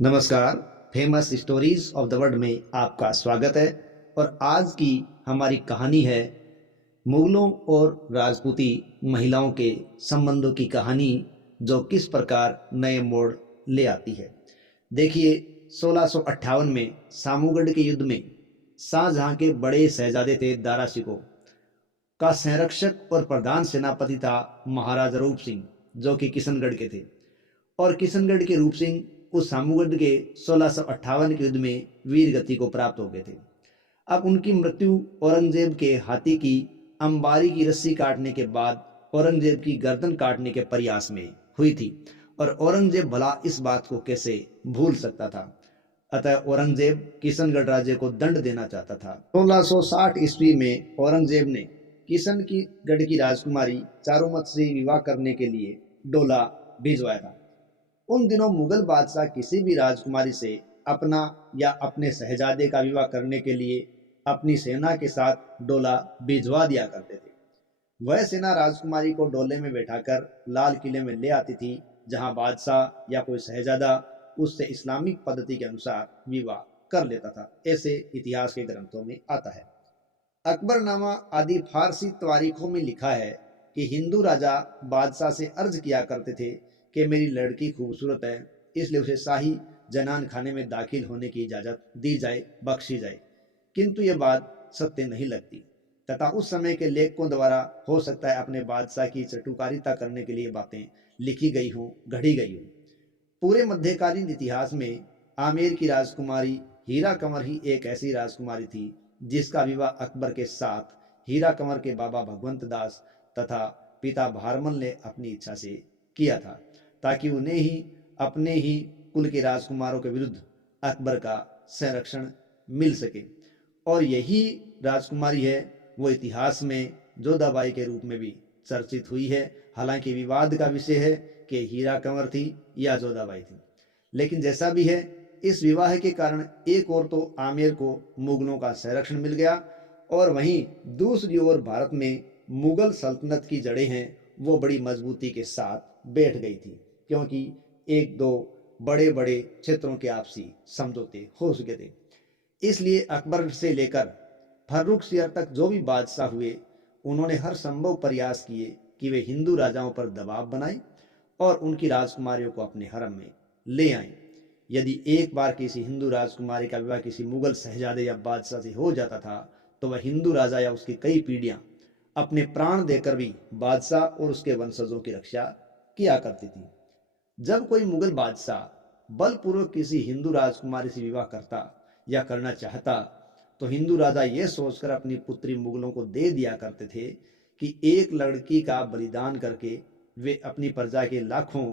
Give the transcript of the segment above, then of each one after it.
नमस्कार। Famous stories of the world में आपका स्वागत है। और आज की हमारी कहानी है मुगलों और राजपूती महिलाओं के संबंधों की कहानी, जो किस प्रकार नए मोड़ ले आती है। देखिए, 1658 में सामूगढ़ के युद्ध में शाहजहां के बड़े शहजादे थे दारा शिकोह का संरक्षक और प्रधान सेनापति था महाराजा रूप सिंह, जो कि किशनगढ़ के थे। और किशनगढ़ के रूप सिंह उस सामूगढ़ के 1658 के युद्ध में वीर गति को प्राप्त हो गए थे। अब उनकी मृत्यु औरंगजेब के हाथी की अंबारी की रस्सी काटने के बाद औरंगजेब की गर्दन काटने के प्रयास में हुई थी। और औरंगजेब भला इस बात को कैसे भूल सकता था। अतः औरंगजेब किशनगढ़ राज्य को दंड देना चाहता था। 1660 ईस्वी में औरंगजेब ने किशनगढ़ की राजकुमारी चारुमत से विवाह करने के लिए डोला भिजवाया था। उन दिनों मुगल बादशाह किसी भी राजकुमारी से अपना या अपने शहजादे का विवाह करने के लिए अपनी सेना के साथ डोला भिजवा दिया करते थे। वह सेना राजकुमारी को डोले में बैठाकर लाल किले में ले आती थी, जहां बादशाह या कोई शहजादा उससे इस्लामिक पद्धति के अनुसार विवाह कर लेता था। ऐसे इतिहास के ग्रंथों में आता है। अकबरनामा आदि फारसी तवारीखों में लिखा है कि हिंदू राजा बादशाह से अर्ज किया करते थे कि मेरी लड़की खूबसूरत है, इसलिए उसे शाही जनान खाने में दाखिल होने की इजाज़त दी जाए, बख्शी जाए। किंतु यह बात सत्य नहीं लगती, तथा उस समय के लेखकों द्वारा हो सकता है अपने बादशाह की चटुकारिता करने के लिए बातें लिखी गई हों, गढ़ी गई हों। पूरे मध्यकालीन इतिहास में आमेर की राजकुमारी हीरा कंवर ही एक ऐसी राजकुमारी थी जिसका विवाह अकबर के साथ हीरा कंवर के बाबा भगवंत दास तथा पिता भारमल ने अपनी इच्छा से किया था, ताकि उन्हें ही अपने ही कुल के राजकुमारों के विरुद्ध अकबर का संरक्षण मिल सके। और यही राजकुमारी है वो इतिहास में जोधाबाई के रूप में भी चर्चित हुई है। हालांकि विवाद का विषय है कि हीरा कंवर थी या जोधाबाई थी, लेकिन जैसा भी है, इस विवाह के कारण एक और तो आमेर को मुगलों का संरक्षण मिल गया, और वहीं दूसरी ओर भारत में मुगल सल्तनत की जड़ें हैं वो बड़ी मजबूती के साथ बैठ गई थी, क्योंकि एक दो बड़े बड़े क्षेत्रों के आपसी समझौते हो चुके थे। इसलिए अकबर से लेकर फर्रुखसियर तक जो भी बादशाह हुए, उन्होंने हर संभव प्रयास किए कि वे हिंदू राजाओं पर दबाव बनाएं और उनकी राजकुमारियों को अपने हरम में ले आएं। यदि एक बार किसी हिंदू राजकुमारी का विवाह किसी मुगल शहजादे या बादशाह से हो जाता था, तो वह हिंदू राजा या उसकी कई पीढ़ियां अपने प्राण देकर भी बादशाह और उसके वंशजों की रक्षा किया करती थी। जब कोई मुगल बादशाह बलपूर्वक किसी हिंदू राजकुमारी से विवाह करता या करना चाहता, तो हिंदू राजा यह सोचकर अपनी पुत्री मुगलों को दे दिया करते थे कि एक लड़की का बलिदान करके वे अपनी प्रजा के लाखों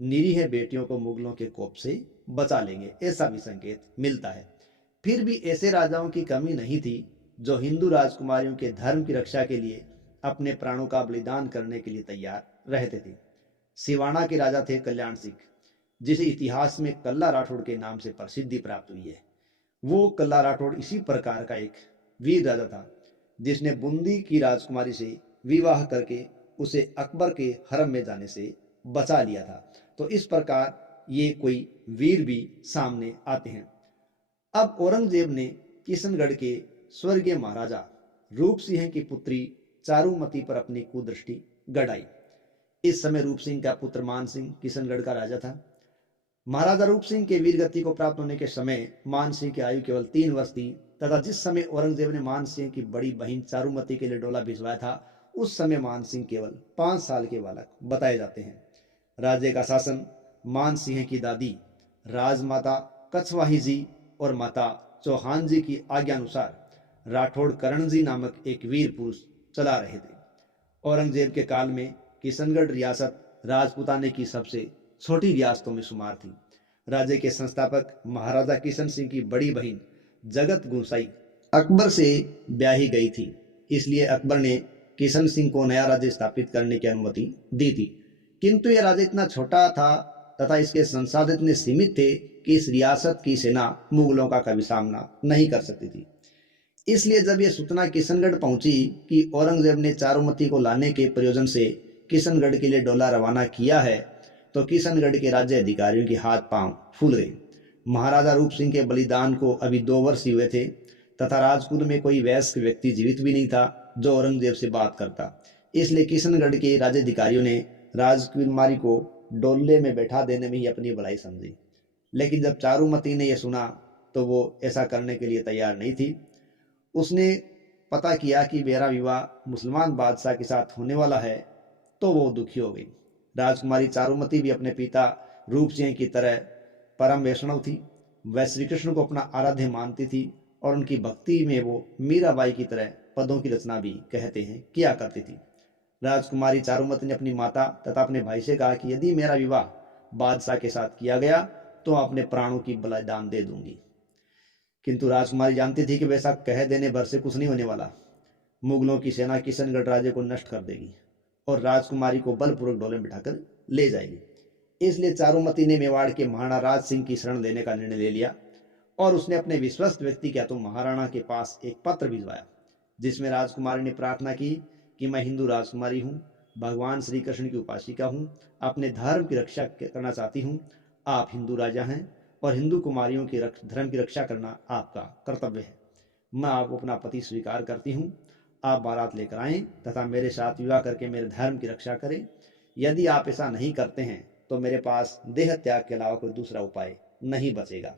निरीह बेटियों को मुगलों के कोप से बचा लेंगे। ऐसा भी संकेत मिलता है। फिर भी ऐसे राजाओं की कमी नहीं थी जो हिंदू राजकुमारियों के धर्म की रक्षा के लिए अपने प्राणों का बलिदान करने के लिए तैयार रहते थे। सिवाना के राजा थे कल्याण सिंह, जिसे इतिहास में कल्ला राठौड़ के नाम से प्रसिद्धि प्राप्त हुई है। वो कल्ला राठौड़ इसी प्रकार का एक वीर राजा था जिसने बूंदी की राजकुमारी से विवाह करके उसे अकबर के हरम में जाने से बचा लिया था। तो इस प्रकार ये कोई वीर भी सामने आते हैं। अब औरंगजेब ने किशनगढ़ के स्वर्गीय महाराजा रूप सिंह की पुत्री चारुमती पर अपनी कुदृष्टि गड़ाई। इस समय रूप सिंह का पुत्र मान सिंह किशनगढ़ का राजा था। महाराजा रूप सिंह के वीर गति को प्राप्त होने के समय मान सिंह की आयु केवल 3 वर्ष थी, तथा जिस समय औरंगजेब ने मान सिंह की बड़ी बहन चारुमती के लिए डोला भिजवाया था, उस समय मान सिंह केवल 5 साल के बालक बताए जाते हैं। राज्य का शासन मान सिंह की दादी राजमाता कछवाही जी और माता चौहान जी की आज्ञा अनुसार राठौड़ करण जी नामक एक वीर पुरुष चला रहे थे। औरंगजेब के काल में किशनगढ़ रियासत राजपुताने की सबसे छोटी रियासतों में शुमार थी। राज्य के संस्थापक महाराजा किशन सिंह की बड़ी बहन जगत गुंसाई अकबर से ब्याही गई थी, इसलिए अकबर ने किशन सिंह को नया राज्य स्थापित करने की अनुमति दी थी। किंतु यह राज्य इतना छोटा था तथा इसके संसाधन इतने सीमित थे कि इस रियासत की सेना मुगलों का कभी सामना नहीं कर सकती थी। इसलिए जब यह सूचना किशनगढ़ पहुंची कि औरंगजेब ने चारुमती को लाने के प्रयोजन से किशनगढ़ के लिए डोला रवाना किया है, तो किशनगढ़ के राज्य अधिकारियों के हाथ पांव फूल गए। महाराजा रूप सिंह के बलिदान को अभी 2 वर्ष ही हुए थे तथा राजपूत में कोई वयस्क व्यक्ति जीवित भी नहीं था जो औरंगजेब से बात करता। इसलिए किशनगढ़ के राज्याधिकारियों ने राजकुमारी को डोले में बैठा देने में ही अपनी भलाई समझी। लेकिन जब चारुमती ने यह सुना तो वो ऐसा करने के लिए तैयार नहीं थी। उसने पता किया कि मेरा विवाह मुसलमान बादशाह के साथ होने वाला है तो वो दुखी हो गई। राजकुमारी चारुमती भी अपने पिता रूप सिंह की तरह परम वैष्णव थी। वह श्री कृष्ण को अपना आराध्य मानती थी और उनकी भक्ति में वो मीराबाई की तरह पदों की रचना भी कहते हैं किया करती थी। राजकुमारी चारुमती ने अपनी माता तथा अपने भाई से कहा कि यदि मेरा विवाह बादशाह के साथ किया गया तो अपने प्राणों की बलिदान दे दूंगी। किंतु राजकुमारी जानती थी कि वैसा कह देने भर से कुछ नहीं होने वाला। मुगलों की सेना किशनगढ़ राज्य को नष्ट कर देगी और राजकुमारी को बलपूर्वक डोले में बिठाकर ले जाएगी। इसलिए चारुमती ने मेवाड़ के महाराणा राज सिंह की शरण लेने का निर्णय ले लिया और उसने अपने विश्वस्त व्यक्ति क्या तो महाराणा के पास एक पत्र भिजवाया जिसमें राजकुमारी ने प्रार्थना की कि मैं हिंदू राजकुमारी हूँ, भगवान श्री कृष्ण की उपासिका हूँ, अपने धर्म की रक्षा करना चाहती हूँ। आप हिंदू राजा हैं और हिंदू कुमारियों की धर्म की रक्षा करना आपका कर्तव्य है। मैं आपको अपना पति स्वीकार करती हूँ। आप बारात लेकर आएं तथा मेरे साथ विवाह करके मेरे धर्म की रक्षा करें। यदि आप ऐसा नहीं करते हैं तो मेरे पास देह त्याग के अलावा कोई दूसरा उपाय नहीं बचेगा।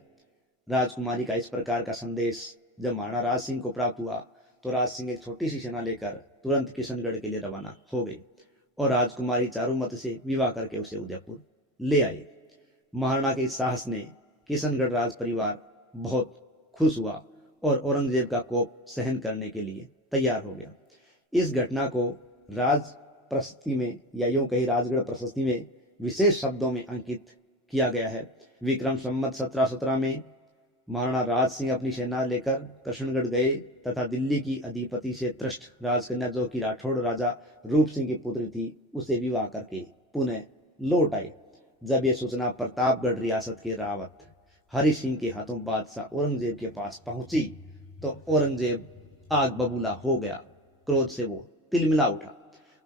राजकुमारी का इस प्रकार का संदेश जब महाराणा राज सिंह को प्राप्त हुआ तो राज सिंह एक छोटी सी सेना लेकर तुरंत किशनगढ़ के लिए रवाना हो गए और राजकुमारी चारुमती से विवाह करके उसे उदयपुर ले आए। महाराणा के इस साहस ने किशनगढ़ राज परिवार बहुत खुश हुआ और औरंगजेब का कोप सहन करने के लिए तैयार हो गया। इस घटना को राज प्रशस्ति में या यूं कही राजगढ़ प्रशस्ति में विशेष शब्दों में अंकित किया गया है। विक्रम संवत 1717 में महाराणा राज सिंह अपनी सेना लेकर कृष्णगढ़ गए तथा दिल्ली की अधिपति से त्रष्ट राजकन्या जो कि राठौड़ राजा रूप सिंह की पुत्री थी उसे विवाह करके पुनः लौट आए। जब यह सूचना प्रतापगढ़ रियासत के रावत हरि सिंह के हाथों बादशाह औरंगजेब के पास पहुंची तो औरंगजेब आग बबूला हो गया। क्रोध से वो तिलमिला उठा।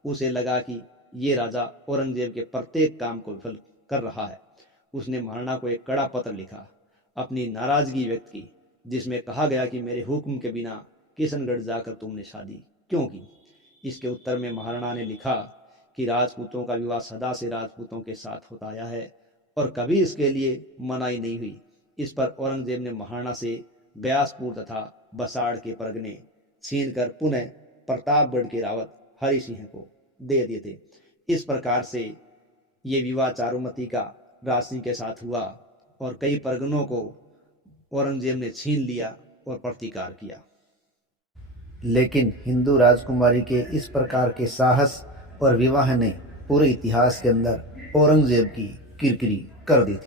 उसे लगा कि ये राजा औरंगजेब के प्रत्येक काम को विफल कर रहा है। उसने महाराणा को एक कड़ा पत्र लिखा, अपनी नाराजगी व्यक्त की, जिसमें कहा गया कि मेरे हुक्म के बिना किशनगढ़ जाकर तुमने शादी क्यों की। इसके उत्तर में महाराणा ने लिखा कि राजपूतों का विवाह सदा से राजपूतों के साथ होता आया है और कभी इसके लिए मनाही नहीं हुई। इस पर औरंगजेब ने महाराणा से ब्यासपुर तथा बसाड़ के परगने छीनकर पुनः प्रतापगढ़ के रावत हरि सिंह को दे दिए थे। इस प्रकार से ये विवाह चारुमती का राज सिंह के साथ हुआ और कई परगनों को औरंगजेब ने छीन लिया और प्रतिकार किया। लेकिन हिंदू राजकुमारी के इस प्रकार के साहस और विवाह ने पूरे इतिहास के अंदर औरंगजेब की किरकिरी कर दी थी।